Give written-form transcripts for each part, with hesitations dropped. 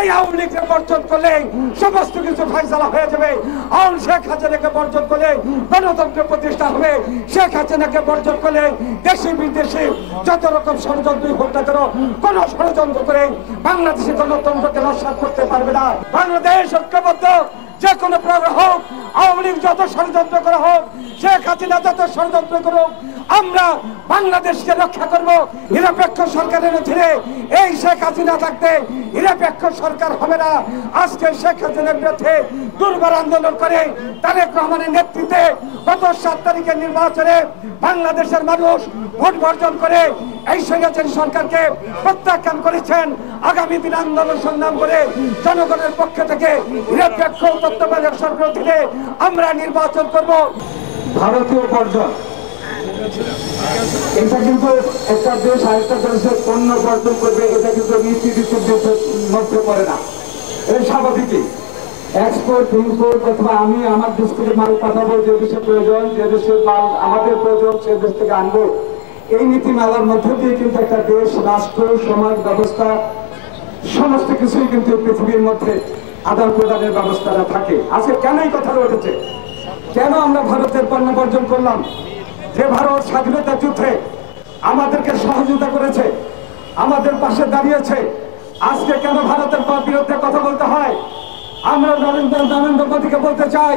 এই আওয়ামী লীগকে বর্জন করলে সমস্ত কিছু ফয়সালা হয়ে যাবে। শেখ হাসিনাকে বর্জন করলে গণতন্ত্র প্রতিষ্ঠা হবে। শেখ হাসিনাকে বর্জন করলে দেশি বিদেশি যত রকম ষড়যন্ত্রই হোক না কেন, কোন ষড়যন্ত্র করে বাংলাদেশে গণতন্ত্রকে নস্যাৎ করতে পারবে না। বাংলাদেশ ঐক্যবদ্ধ, যে কোনো প্রয়োগ হোক, আওয়ামী লীগ যত ষড়যন্ত্র করা হোক, শেখ হাসিনা যত ষড়যন্ত্র করুক, আমরা বাংলাদেশকে রক্ষা করব নিরপেক্ষ সরকারের অধীনে। এই শেখ হাসিনা থাকতে নিরপেক্ষ সরকার হবে না। আজকে শেখ হাসিনার বিরুদ্ধে দুর্বার আন্দোলন করে তারেক রহমানের নেতৃত্বে গত 7 তারিখের নির্বাচনে বাংলাদেশের মানুষ ভোট বর্জন করে এই স্বৈরাচারী সরকারকে প্রত্যাখ্যান করেছেন। আগামী দিন আন্দোলন সংগ্রাম করে জনগণের পক্ষ থেকে নিরপেক্ষ তত্ত্বাবধায়ক সরকার থেকে আমরা নির্বাচন করব। ভারতীয় বর্জন, এটা কিন্তু একটা দেশ আরেকটা দেশের পণ্য বর্জন করবে, এটা কিন্তু নীতি নীতির মধ্যে পড়ে না। এই স্বাভাবিকই এক্সপোর্ট ইম্পোর্ট অথবা আমি আমার দেশ থেকে মাল পাঠাবো, যে দেশের প্রয়োজন, যে দেশের মাল আমাদের প্রয়োজন সে দেশ থেকে আনবো, এই নীতিমালার মধ্য দিয়ে কিন্তু একটা দেশ, রাষ্ট্র, সমাজ ব্যবস্থা সমস্ত কিছুই কিন্তু পৃথিবীর মধ্যে আদান প্রদানের ব্যবস্থাটা থাকে। আজকে কেন এই কথাটা উঠেছে, কেন আমরা ভারতের পণ্য বর্জন করলাম? যে ভারত স্বাধীনতা যুদ্ধে আমাদেরকে সহযোগিতা করেছে, আমাদের পাশে দাঁড়িয়েছে, আজকে কেন ভারতের বিরুদ্ধে কথা বলতে হয়? আমরা নরেন্দ্র মোদীকে বলতে চাই,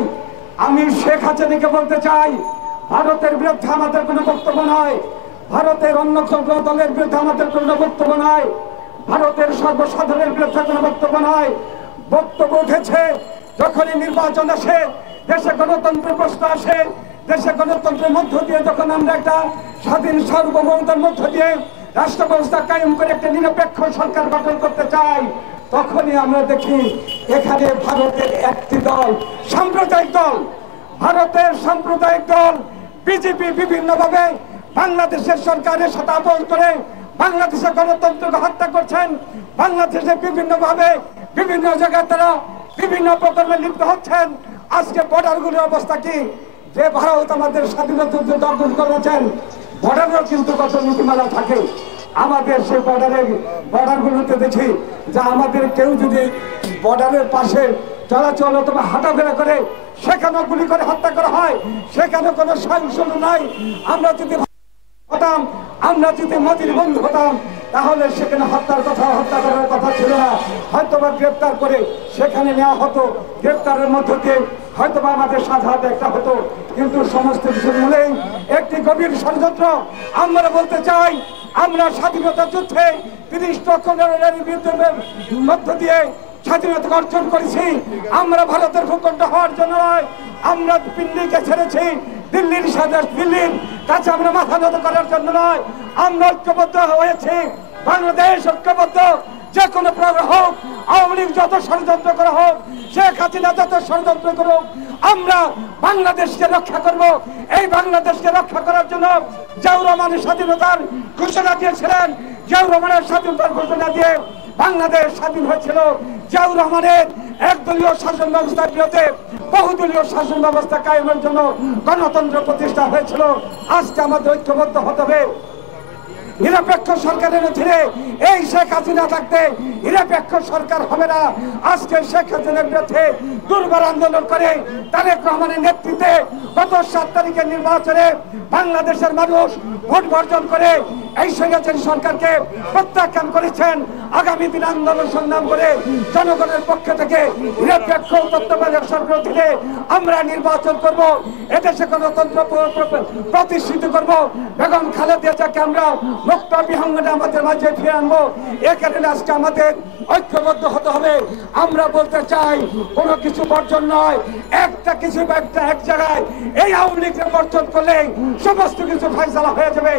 আমি শেখ হাসিনাকে বলতে চাই, ভারতের বিরুদ্ধে আমাদের কোনো বক্তব্য নয়, ভারতের অন্য দলের বিরুদ্ধে আমাদের কোনো বক্তব্য নয়, ভারতের সর্বসাধারণের বিরুদ্ধে কোনো বক্তব্য নয়। বক্তব্য উঠেছে যখনই নির্বাচন আসে, দেশে গণতন্ত্রের প্রশ্ন আসে, দেশে গণতন্ত্রের মধ্য দিয়ে যখন আমরা একটা স্বাধীন সার্বভৌমতার মধ্য দিয়ে রাষ্ট্র ব্যবস্থা কায়েম করে একটা নিরপেক্ষ সরকার গঠন করতে চাই, তখনই আমরা দেখি এখানে ভারতের একটি দল, সাম্প্রদায়িক দল, ভারতের সাম্প্রদায়িক দল বিজেপি বিভিন্নভাবে বাংলাদেশের সরকারের সাথে আপোষ করে বাংলাদেশের গণতন্ত্রকে হত্যা করছেন। বাংলাদেশে বিভিন্নভাবে বিভিন্ন জায়গায় তারা বিভিন্ন প্রকল্পে লিপ্ত হচ্ছেন। আজকে বর্ডারগুলোর অবস্থা কি? যে ভারত আমাদের স্বাধীনতা যুদ্ধ অর্জন করেছেন, বর্ডারেও কিন্তু কত নীতিমালা থাকে। আমাদের সেই বর্ডারগুলোতে দেখি যা আমাদের কেউ যদি বর্ডারের পাশে চলাচল অথবা হাঁটাফেরা করে সেখানেও গুলি করে হত্যা করা হয়, সেখানে কোনো সহিংসতা নাই। আমরা যদি মোদীর বন্ধু হতাম তাহলে সেখানে হত্যা করার কথা ছিল না, হয়তোবা গ্রেপ্তার করে সেখানে নেওয়া হতো, গ্রেপ্তারের মধ্য দিয়ে হয়তোবা আমাদের সাধারণ একটা হতো। কিন্তু সমস্ত কিছুর মূলেই একটি গভীর ষড়যন্ত্র। আমরা বলতে চাই, আমরা স্বাধীনতা যুদ্ধে 30 লক্ষ বিরুদ্ধে মধ্য দিয়ে স্বাধীনতা অর্জন করেছি। আমরা ভারতের ভূখণ্ড হওয়ার জন্য নয়, আমরা দিল্লিকে ছেড়েছি, দিল্লির কাছে আমরা মাথা নত করার জন্য নয়, আমরা ঐক্যবদ্ধ হয়েছি। বাংলাদেশ ঐক্যবদ্ধ, যে কোনো প্রয়োগ হোক, আওয়ামী লীগ যত ষড়যন্ত্র করা হোক, শেখ হাসিনা যত ষড়যন্ত্র করুক, আমরা বাংলাদেশকে রক্ষা করব। এই বাংলাদেশকে রক্ষা করার জন্য জিয়াউর রহমানের স্বাধীনতার ঘোষণা দিয়েছিলেন। জিয়াউর রহমানের স্বাধীনতার ঘোষণা দিয়ে বাংলাদেশ স্বাধীন হয়েছিল। জিয়াউর রহমানের একদলীয় শাসন ব্যবস্থার বিরুদ্ধে বহুদলীয় শাসন ব্যবস্থা কায়েমের জন্য গণতন্ত্র প্রতিষ্ঠা হয়েছিল। আজকে আমাদের ঐক্যবদ্ধ হতে হবে। নিরপেক্ষ সরকারের অধীনে এই শেখ হাসিনা থাকতে নিরপেক্ষ সরকার হবে না। আজকে শেখ হাসিনার বিরুদ্ধে দুর্বার আন্দোলন করে তারেক রহমানের নেতৃত্বে গত 7 তারিখের নির্বাচনে বাংলাদেশের মানুষ ভোট বর্জন করে এই স্বৈরাচারী সরকারকে প্রত্যাখ্যান করেছেন। আগামী দিন আন্দোলন সংগ্রাম করে জনগণের পক্ষ থেকে নিরপেক্ষ তত্ত্বাবধায়ক সরকার থেকে আমরা নির্বাচন করব। এদেশে গণতন্ত্র প্রতিষ্ঠিত করব। বেগম খালেদা জিয়াকে আমরা মুক্ত বিহঙ্গনে আমাদের মাঝে ফিরে আনবো। এ কারণে আজকে আমাদের ঐক্যবদ্ধ হতে হবে। আমরা বলতে চাই, কোনো কিছু বর্জন নয়, একটা কিছু এক জায়গায় এই আওয়ামী লীগকে বর্জন করলে সমস্ত কিছু ফয়সালা হয়ে যাবে।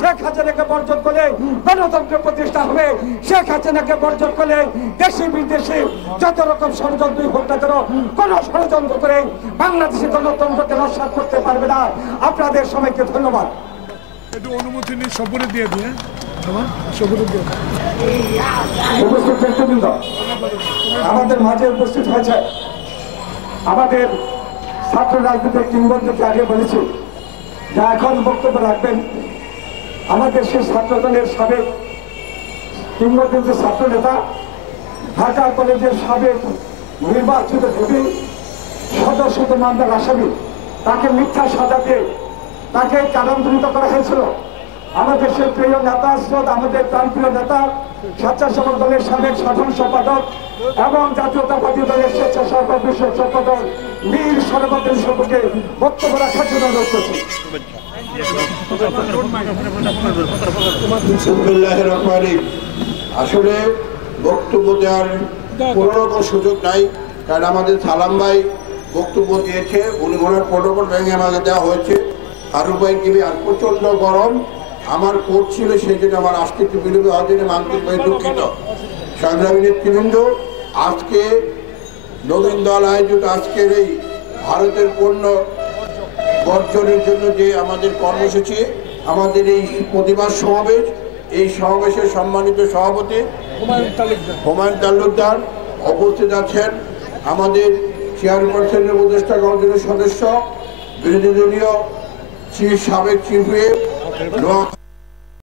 শেখ হাসিনাকে বর্জন করলে গণতন্ত্র প্রতিষ্ঠা হবে। শেখ হাসিনাকে বর্জন করলে দেশি বিদেশি যত রকম ষড়যন্ত্রই হোক না কেন, কোন ষড়যন্ত্র করে বাংলাদেশে গণতন্ত্রকে নস্যাৎ করতে পারবে না। আপনাদের সবাইকে ধন্যবাদ। একটু অনুমতি নিয়ে সবরে দিয়ে দিয়ে আমাদের মাঝে উপস্থিত হয়েছে আমাদের ছাত্র রাজনীতির কিংবদন্তিকে আগে বলেছি, যা এখন বক্তব্য রাখবেন আমাদের সেই ছাত্র দলের সাবেক কিংবদন্তি ছাত্র নেতা ঢাকা কলেজের সাবেক নির্বাচিত ভিপি শত মামলার আসামি, তাকে মিথ্যা সাজা দিয়ে তাকে কারান্তরিত করা হয়েছিল। আমাদের দেশের প্রিয় নেতা স্রোত, আমাদের প্রাণপ্রিয় নেতা স্বেচ্ছাসেবক দলের সাবেক সাধারণ সম্পাদক এবং জাতীয়তাবাদী দলের স্বেচ্ছাসেবক বিষয়ক সম্পাদক মীর শরফুদ্দীন সম্পর্কে বক্তব্য রাখার জন্য অনুরোধ করছি। আসলে বক্তব্য দেওয়ার কোনো রকম সুযোগ নাই, কারণ আমাদের সালাম ভাই বক্তব্য দিয়েছে, উনি ওনার প্রোটোকল ভেঙে আমাকে দেওয়া হয়েছে। ফারুক ভাই টিভি আর প্রচণ্ড গরম, আমার কোর্ট ছিল, সেই জন্য আমার আসতে একটু বিলম্ব হওয়ার জন্য মানসিক ভাই দুঃখিত। সংগ্রামী নেতৃবৃন্দ, আজকে নবীন দল আয়োজিত আজকের এই ভারতের পণ্য বর্জনের জন্য যে আমাদের কর্মসূচি, আমাদের এই প্রতিবাদ সমাবেশ, এই সমাবেশের সম্মানিত সভাপতি হুমায়ুন তালুকদার উপস্থিত আছেন, আমাদের চেয়ারপারসনের উপদেষ্টা কমিটির সদস্য, বিরোধী দলীয় সাবেক চিফ হুইপ